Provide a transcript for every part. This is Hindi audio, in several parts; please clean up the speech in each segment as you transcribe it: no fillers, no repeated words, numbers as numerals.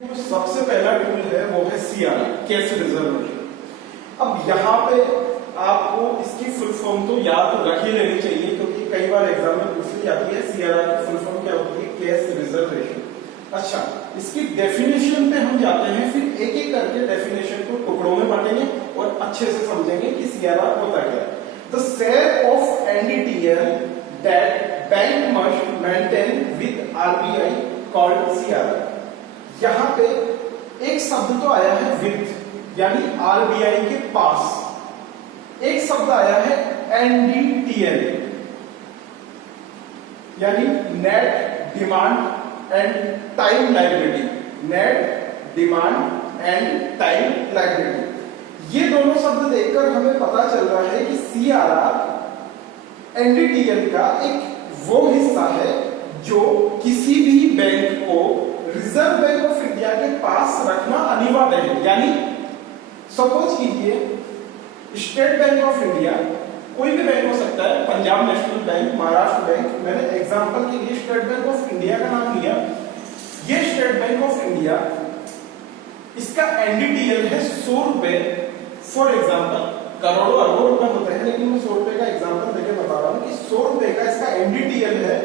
जो सबसे पहला टूल है वो है सीआरआर, कैश रिजर्वेशन। अब यहाँ पे आपको इसकी फुल फॉर्म तो याद रख ही लेनी चाहिए, क्योंकि कई बार एग्जाम में पूछ ली जाती है सीआरआर की फुल फॉर्म क्या होती है, कैश रिजर्वेशन। अच्छा, इसकी डेफिनेशन पे हम जाते हैं, फिर एक एक करके डेफिनेशन को टुकड़ों में बांटेंगे और अच्छे से समझेंगे कि सीआरआर होता क्या है। The share of NDTL that bank must maintain with RBI called CRR. यहाँ पे एक शब्द तो आया है विद, यानी आरबीआई के पास। एक शब्द आया है एनडीटीएल, यानी net demand and time liability. Net demand and time liability, ये दोनों शब्द देखकर हमें पता चल रहा है कि सीआरआर एनडीटीएल का एक वो हिस्सा है जो किसी भी बैंक को रिजर्व बैंक ऑफ इंडिया के पास रखना अनिवार्य है। यानी सपोज कीजिए स्टेट बैंक ऑफ इंडिया, कोई भी बैंक हो सकता है, Punjab national bank, Maharashtra bank, मैंने एग्जांपल के लिए स्टेट बैंक ऑफ इंडिया का नाम लिया। ये स्टेट बैंक ऑफ इंडिया, इसका एनडीटीएल है 100 रुपए। फॉर एग्जांपल करोड़ों अरबों रुपए होते हैं, लेकिन मैं 100 रुपए का एग्जांपल देके बता रहा हूं कि 100 रुपए का इसका एनडीटीएल है,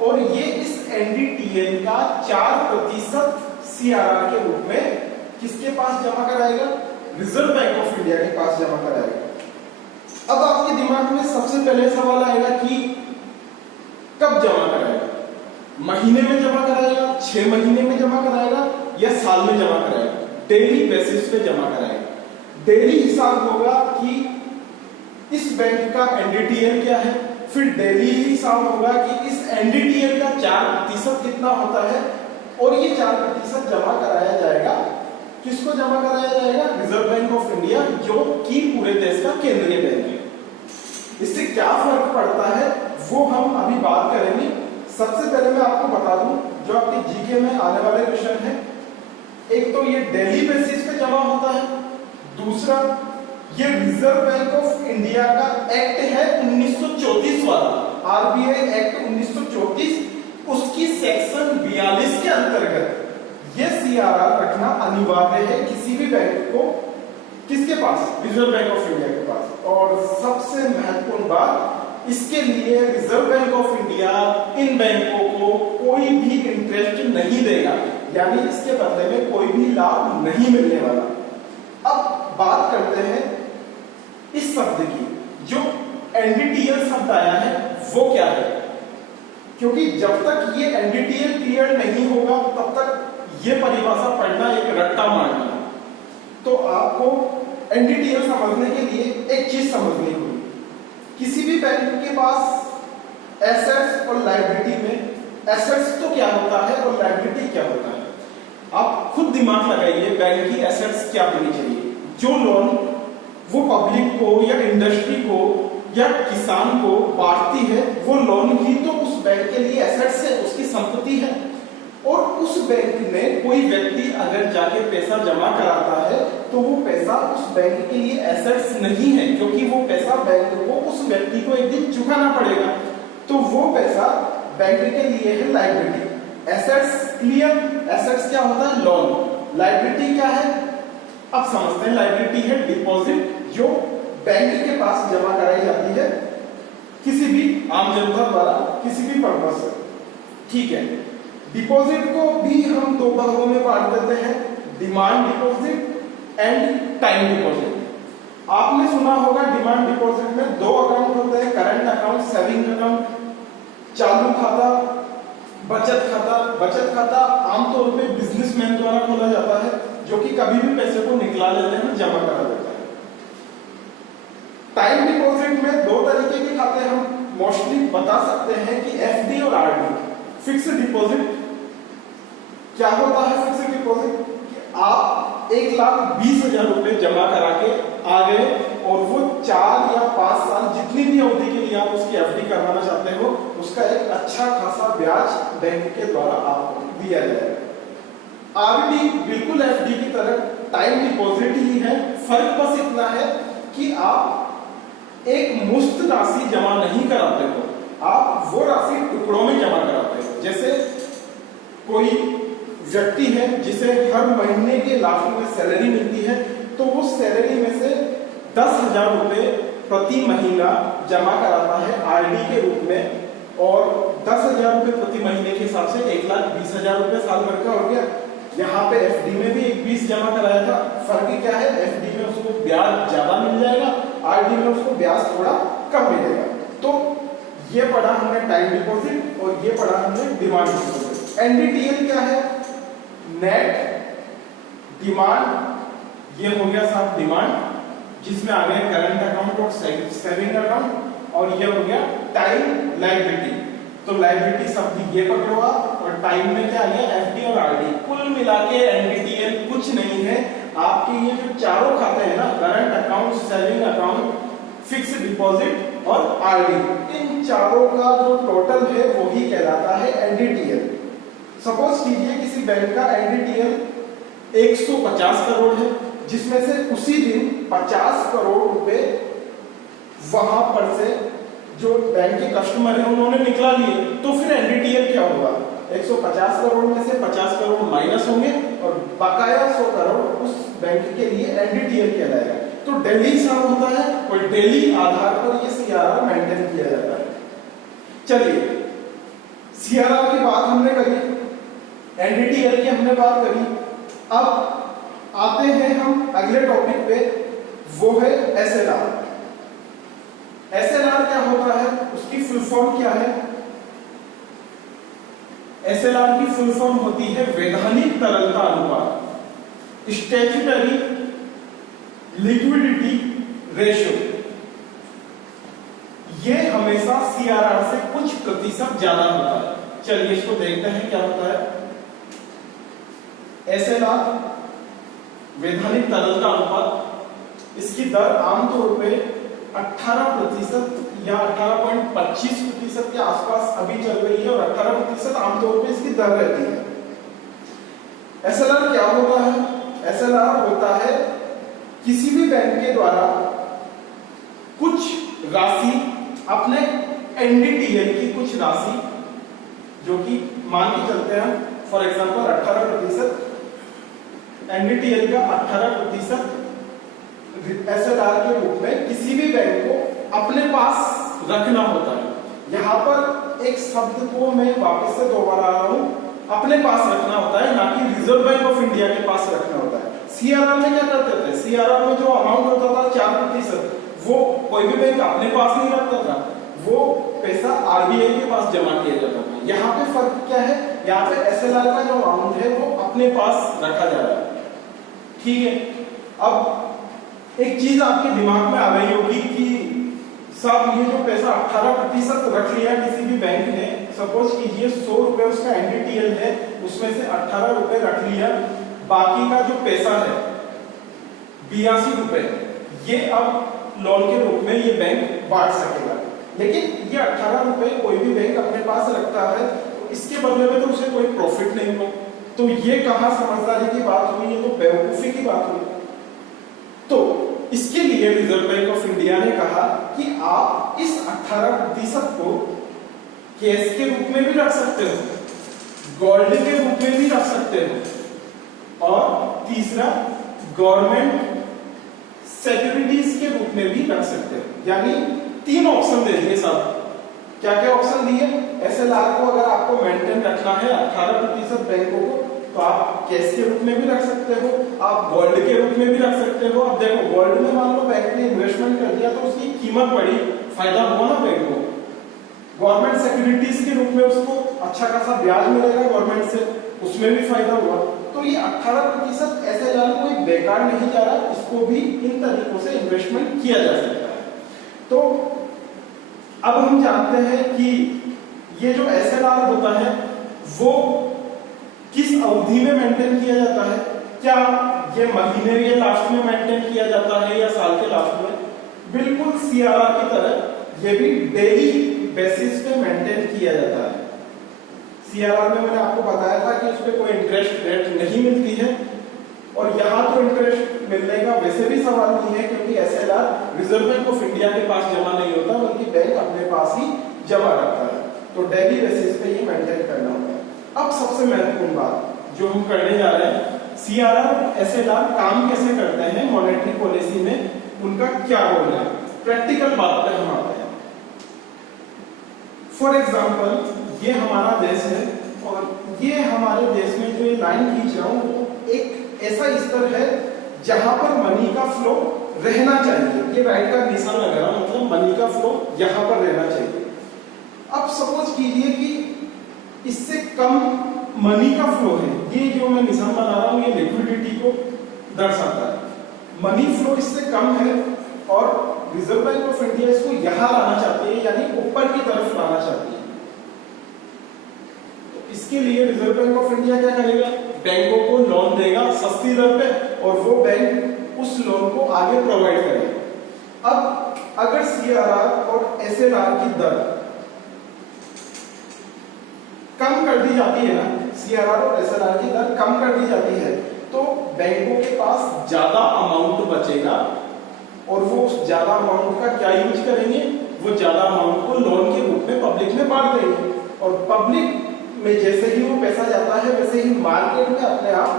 और ये इस एनडीटीएल का 4% सीआरआर के रूप में किसके पास जमा कराएगा, रिजर्व बैंक ऑफ इंडिया के पास जमा कराएगा। अब आपके दिमाग में सबसे पहले सवाल आएगा कि कब जमा कराएगा, महीने में जमा कराएगा, 6 महीने में जमा कराएगा, या साल में जमा कराएगा। डेली बेसिस पे जमा कराएगा। डेली हिसाब होगा कि इस बैंक का एनडीटीएल क्या है, फिर डेली हिसाब होगा कि इस एनडीटीएल का 4% कितना होता है, और ये 4% जमा कराया जाएगा। किसको जमा कराया जाएगा, रिजर्व बैंक ऑफ इंडिया, जो कि पूरे देश का केंद्रीय बैंक है। इससे क्या फर्क पड़ता है वो हम अभी बात करेंगे। सबसे पहले मैं आपको बता दूं, जो आपके जीके में आने वाले क्वेश्चन है, एक तो ये डेली बेसिस पे जमा होता है, दूसरा ये रिजर्व बैंक ऑफ इंडिया का एक्ट है 1934 वाला, आरबीआई एक्ट 1934, उसकी सेक्शन 42 के अंतर्गत ये सीआरआर रखना अनिवार्य है किसी भी बैंक को। किसके पास, रिजर्व बैंक ऑफ इंडिया के पास। और सबसे महत्वपूर्ण बात, इसके लिए reserve bank of India in बैंकों को कोई भी इंटरेस्ट नहीं देगा, यानी इसके बदले में कोई भी लाभ नहीं मिलने वाला। अब बात करते हैं इस शब्द की, जो एनडीटीएल शब्द आया है वो क्या है, क्योंकि जब तक ये एनडीटीएल क्लियर नहीं होगा तब तक ये परिभाषा पढ़ना एक रट्टा मारना। तो आपको एनडीटीएल समझने के लिए एक चीज समझनी होगी, किसी भी बैंक के पास एसेट्स और लायबिलिटी में, एसेट्स तो क्या होता है और लायबिलिटी क्या होता है, आप खुद दिमाग लगाइए। बैंक की एसेट्स क्या होनी चाहिए, जो लोन वो पब्लिक को या इंडस्ट्री को या किसान को बांटती है, वो लोन ही तो उस बैंक के लिए एसेट्स है, उसकी संपत्ति है। और उस बैंक में कोई व्यक्ति अगर जाके पैसा जमा कराता है तो वो पैसा उस बैंक के लिए एसेट्स नहीं है, क्योंकि वो पैसा बैंक को उस व्यक्ति को एक दिन चुकाना पड़ेगा, तो वो पैसा बैंक के लिए है लायबिलिटी। एसेट्स क्लियर, एसेट्स क्या होता है, लोन। लायबिलिटी क्या है, अब समझते हैं। लायबिलिटी है डिपॉजिट, जो बैंक के पास जमा कराई जाती है किसी भी आम जनता द्वारा, किसी भी पर्पस से। ठीक है, डिपॉजिट को भी हम दो भागों में बांट देते हैं, demand deposit and time deposit. आपने सुना होगा डिमांड डिपॉजिट में 2 अकाउंट होते हैं, करंट अकाउंट, सेविंग अकाउंट, चालू खाता, बचत खाता। बचत खाता आमतौर पे बिजनेसमैन द्वारा खोला जाता है, जो कि कभी भी पैसे को निकला लेते हैं, जमा करा देता है। टाइम डिपॉजिट में 2 तरीके के खाते हम मोस्टली बता सकते हैं कि एफडी और आरडी। फिक्स्ड डिपॉजिट क्या होता है, फिक्स्ड डिपॉजिट कि आप 1,20,000 रुपए जमा करा के आ गए, और वो 4 या 5 साल जितनी भी अवधि के लिए आप उसकी एफडी करवाना चाहते हो, उसका एक अच्छा खासा ब्याज बैंक के द्वारा आपको दिया जाएगा। आरडी बिल्कुल एफडी की तरह टाइम डिपॉजिट ही है, फर्क बस इतना है कि आप एक मुश्त राशि जमा नहीं कराते हो, आप वो राशि टुकड़ों में जमा कराते हो। जैसे कोई व्यक्ति है जिसे हर महीने के लास्ट में सैलरी मिलती है, तो वो सैलरी में से 10,000 रुपए प्रति महीना जमा कराता है आरडी के रूप में, और 10,000 रुपए प्रति महीने के हिसाब से 1,20,000 रुपए साल भर का हो गया। यहाँ पे एफडी में भी 20 जमा कराया था, फर्क क्या है, एफडी में उसको ब्याज ज्यादा मिल जाएगा, आरडी में उसको ब्याज थोड़ा कम मिलेगा। तो ये पढ़ा हमने टाइम डिपॉजिट और ये पढ़ा हमने डिमांड डिपॉजिट। एनडीटीएल क्या है, नेट डिमांड, ये हो गया साहब डिमांड, जिसमें आ गया करंट अकाउंट और सेविंग अकाउंट, और ये हो गया टाइम लायबिलिटी। तो लायबिलिटी शब्द ये पकड़वा, और टाइम में क्या आ गया, एफडी और आरडी। कुल मिला के एनडीटीएल कुछ नहीं है, आपके ये जो चारों खाते हैं ना, current account, saving account, fixed deposit और आरडी, इन चारों का जो टोटल है वही कहलाता है एनडीटीएल। सपोज कीजिए किसी बैंक का एनडीटीएल 150 करोड़ है, जिसमें से उसी दिन 50 करोड़ रुपए वहां पर से जो बैंक के कस्टमर है उन्होंने निकला लिए, तो फिर एनडीटीएल क्या होगा, 150 करोड़ में से 50 करोड़ माइनस होंगे और बकाया 100 करोड़ उस बैंक के लिए एनडीटीएल कहलाएगा। तो डेली हिसाब होता है और डेली आधार पर ये सीआरआर मेंटेन किया जाता है। चलिए, सीआरआर की बात हमने करी, एनडीटीएल की हमने बात करी, अब आते हैं हम अगले टॉपिक पे, वो है एसएलआर। एसएलआर क्या होता है, उसकी फुल फॉर्म क्या है? एसएलआर की फुल फॉर्म होती है वैधानिक तरलता अनुपात, स्टैट्यूटरी लिक्विडिटी रेशियो। ये हमेशा सीआरआर से कुछ प्रतिशत ज्यादा होता है। चलिए इसको देखते हैं क्या होता है। एसएलआर वैधानिक तरलता अनुपात, इसकी दर आमतौर पे 18% या 18.25% के आसपास अभी चल रही है, और 18% आमतौर पे इसकी दर रहती है। एसएलआर क्या होता है? एसएलआर होता है किसी भी बैंक के द्वारा कुछ राशि अपने एनडीटीएल की कुछ राशि, जो कि मान के चलते हैं फॉर एग्जांपल 18%, एनडीटीएल का 18% एसएलआर के रूप में किसी भी बैंक को अपने पास रखना होता है। यहाँ पर एक शब्द को मैं वापस से दोबारा रहा हूँ, अपने पास रखना होता है, ना कि रिजर्व बैंक ऑफ इंडिया के पास रखना होता है। सीआरआर में क्या करते थे, सीआरआर में जो अमाउंट होता था 4%, वो कोई भी बैंक अपने पास नहीं रखता था, वो पैसा आरबीआई के पास जमा किया जाता था। यहाँ पे फर्क क्या है, यहाँ पे एसएलआर का जो अमाउंट है वो अपने पास रखा जा रहा है। ठीक है, अब एक चीज आपके दिमाग में आ गई होगी कि साहब ये जो पैसा 18% रख लिया किसी भी बैंक ने, सपोज कीजिए 100 रुपए उसका एनडीटीएल है, उसमें से 18 रुपए रख लिया, बाकी का जो पैसा है 82 रुपए, ये अब लोन के रूप में ये बैंक बांट सकेगा। लेकिन ये 18 रुपए कोई भी बैंक अपने पास रखता है, तो इसके बदले में तो उसे कोई प्रॉफिट नहीं हुआ। तो ये कहाँ समझदारी की बात हुई, ये तो बेवकूफी की बात हुई। तो इसके लिए रिजर्व बैंक ऑफ इंडिया ने कहा कि आप इस 18% को कैश के रूप में भी रख सकते हो, गोल्ड के रूप में भी रख सकते हो, और तीसरा गवर्नमेंट सिक्योरिटीज के रूप में भी रख सकते हो। यानी 3 ऑप्शन दे दिए साहब। क्या क्या ऑप्शन दिए? एसएलआर को अगर आपको मेंटेन रखना है 18% बैंकों को, तो आप कैश के रूप में भी रख सकते हो, आप गोल्ड के रूप में भी रख सकते हो। अब देखो, गोल्ड में मान लो बैंक ने इन्वेस्टमेंट कर दिया तो उसकी कीमत बढ़ी, फायदा हुआ ना बैंक को। गवर्नमेंट सिक्योरिटीज के रूप में उसको अच्छा खासा ब्याज मिलेगा गवर्नमेंट से, उसमें भी फायदा हुआ। तो ये 18% एसएलआर कोई बेकार नहीं जा रहा, इसको भी इन तरीकों से इन्वेस्टमेंट किया जा सकता है। तो अब हम जानते हैं कि ये जो एसएलआर होता है वो किस अवधि में मेंटेन किया जाता है। क्या ये महीने के लास्ट में मेंटेन किया जाता है या साल के लास्ट में? बिल्कुल सीआरआर की तरह ये भी डेली बेसिस पे मेंटेन किया जाता है। सीआरआर में मैंने आपको बताया था कि उस पर कोई इंटरेस्ट रेट नहीं मिलती है, और यहाँ तो इंटरेस्ट मिलने का वैसे भी सवाल नहीं है, क्योंकि SLR reserve bank of India के पास जमा नहीं होता, बल्कि बैंक अपने पास ही जमा रखता है। तो डेली बेसिस पे ये मेंटेन करना होता है। अब सबसे महत्वपूर्ण बात, जो हम करने जा रहे हैं, CRR SLR काम कैसे करते हैं मॉनेटरी पॉलिसी में, उनका क्या रोल है, प्रैक्टिकल बात पे हम आते हैं। फॉर एग्जाम्पल ये हमारा देश है और ये हमारे देश में जो ये लाइन खींच रहा हूँ वो एक ऐसा स्तर है जहां पर मनी का फ्लो रहना चाहिए। ये राइट का निशान लगा रहा, मतलब मनी का फ्लो यहां पर रहना चाहिए। अब सपोज कीजिए कि इससे कम मनी का फ्लो है, ये जो मैं निशान बना रहा हूं ये लिक्विडिटी को दर्शाता है। मनी फ्लो इससे कम है और रिजर्व बैंक ऑफ इंडिया इसको यहां लाना चाहती है, यानी ऊपर की तरफ लाना चाहती है। तो इसके लिए रिजर्व बैंक ऑफ इंडिया क्या करेगा, बैंकों को लोन देगा सस्ती दर पे और वो बैंक उस लोन को आगे प्रोवाइड करेगा। अब अगर CRR और SLR की दर कम कर दी जाती है ना, CRR और SLR की दर कम कर दी जाती है तो बैंकों के पास ज्यादा अमाउंट बचेगा और वो उस ज्यादा अमाउंट का क्या यूज करेंगे, वो ज्यादा अमाउंट को लोन के रूप में पब्लिक में बांट देंगे और पब्लिक में जैसे ही वो पैसा जाता है वैसे ही मार्केट में अपने आप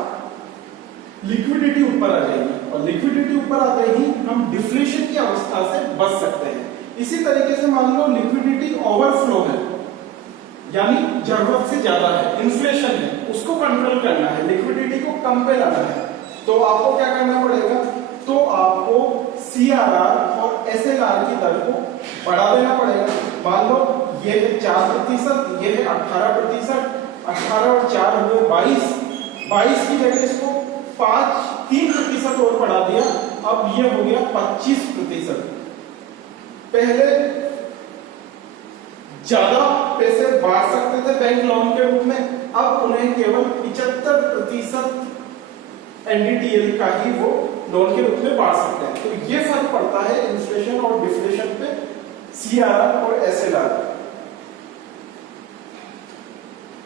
लिक्विडिटी ऊपर आ जाएगी और लिक्विडिटी ऊपर आते ही हम डिफ्लेशन की अवस्था से बच सकते हैं। इसी तरीके से मान लो लिक्विडिटी ओवरफ्लो है, यानी जरूरत से ज्यादा है, इन्फ्लेशन है, उसको कंट्रोल करना है, लिक्विडिटी को कम पे लाना है, तो आपको क्या करना पड़ेगा, तो आपको CRR और SLR की दर को बढ़ा देना पड़ेगा। मान लो ये है 4%, ये है 18%, 18 और 4 हुए 22 की जगह इसको 3% और बढ़ा दिया, अब ये हो गया 25%। पहले ज्यादा पैसे बांट सकते थे बैंक लोन के रूप में, अब उन्हें केवल 75% NDTL का ही वो लोन के रूप में बांट सकते हैं। तो ये फर्क पड़ता है इन्फ्लेशन और डिफ्लेशन पे CRR और SLR।